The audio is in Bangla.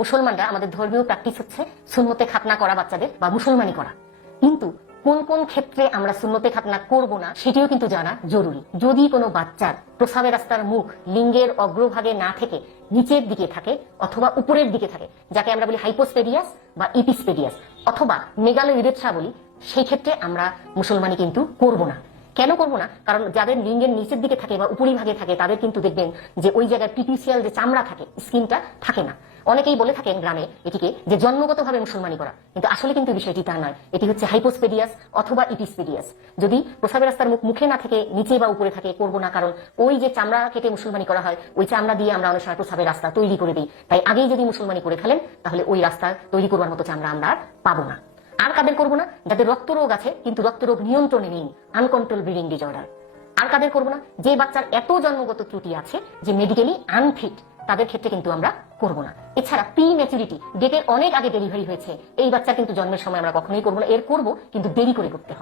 মুসলমানরা আমাদের ধর্মীয় প্র্যাকটিস হচ্ছে সুন্নতে খাতনা করা বাচ্চাদের বা মুসলমানি করা, কিন্তু কোন কোন ক্ষেত্রে আমরা সুন্নতে খাতনা করব না সেটিও কিন্তু জানা জরুরি। যদি কোনো বাচ্চার প্রস্রাবের রাস্তার মুখ লিঙ্গের অগ্রভাগে না থেকে নিচের দিকে থাকে অথবা উপরের দিকে থাকে, যাকে আমরা বলি হাইপোস্পেডিয়াস বা ইপিস্পেডিয়াস অথবা মেগালো ইউরেথ্রা বলি, সেই ক্ষেত্রে আমরা মুসলমানি কিন্তু করব না। কেন করবো না? কারণ যাদের লিঙ্গের নিচের দিকে থাকে বা উপরিভাগে থাকে তাদের কিন্তু দেখবেন যে ওই জায়গায় পিটিউসিয়াল যে চামড়া থাকে, স্কিনটা থাকে না। অনেকেই বলে থাকেন গ্রামে এটিকে যে জন্মগতভাবে মুসলমানি করা, কিন্তু আসলে কিন্তু বিষয়টি তা নয়। এটি হচ্ছে হাইপোস্পেডিয়াস অথবা ইপিস্পেডিয়াস। যদি প্রস্রাবের রাস্তার মুখ মুখে না থেকে নিচে বা উপরে থাকে করবো না, কারণ ওই যে চামড়া কেটে মুসলমানি করা হয় ওই চামড়া দিয়ে আমরা অনেক সময় প্রস্রাবের রাস্তা তৈরি করে দিই। তাই আগেই যদি মুসলমানি করে ফেলেন তাহলে ওই রাস্তা তৈরি করবার মতো চামড়া আমরা আর পাবো না। আর কাদের করবো না? যাদের রক্তরোগ আছে কিন্তু রক্তরোগ নিয়ন্ত্রণে নেই, আনকন্ট্রোল ব্লিডিং ডিসঅর্ডার। আর কাদের করবো না? যে বাচ্চার এত জন্মগত ত্রুটি আছে যে মেডিকেলি আনফিট, তাদের ক্ষেত্রে কিন্তু আমরা করবো না। এছাড়া প্রি ম্যাচুরিটি, ডেটের অনেক আগে ডেলিভারি হয়েছে, এই বাচ্চা কিন্তু জন্মের সময় আমরা কখনোই করবো না। এর করবো কিন্তু দেরি করে করতে হবে।